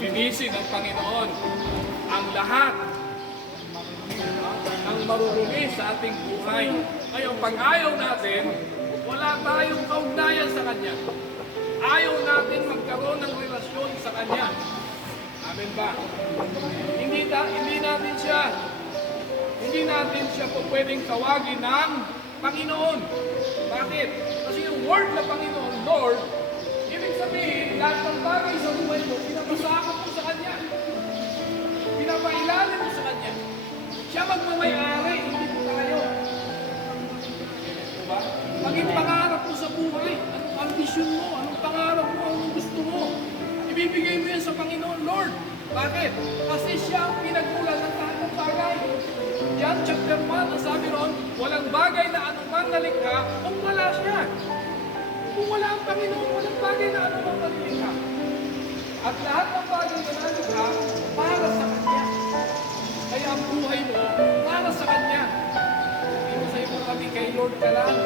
linisin ng Panginoon ang lahat ng marurumi sa ating buhay. Ngayon, pag ayaw natin, wala tayong kaugnayan sa Kanya. Ayaw natin magkaroon ng relasyon sa Kanya. Amen ba? Hindi natin siya po pwedeng tawagin ng Panginoon. Bakit? Kasi yung word na Panginoon, Lord, ibig sabihin, lahat ng bagay sa buhay mo, pinapasakot mo sa Kanya. Pinapailalim mo sa Kanya. Siya magmamayari, hindi mo tayo. Diba? Maging pangarap mo sa buhay, anong ambisyon mo, anong pangarap mo, anong gusto mo, ibibigay mo yan sa Panginoon, Lord. Bakit? Kasi siya ang pinagmulan ng lahat ng bagay. John chapter 1, ang sabi ron, walang bagay na anuman nalikha kung wala siya. Kung wala ang Panginoon, walang bagay na anuman nalikha. At lahat ng bagay na nalikha, para sa Kanya. Kaya ang buhay mo, para sa Kanya. Hindi mo sa iyo kami, kay Lord ka lang.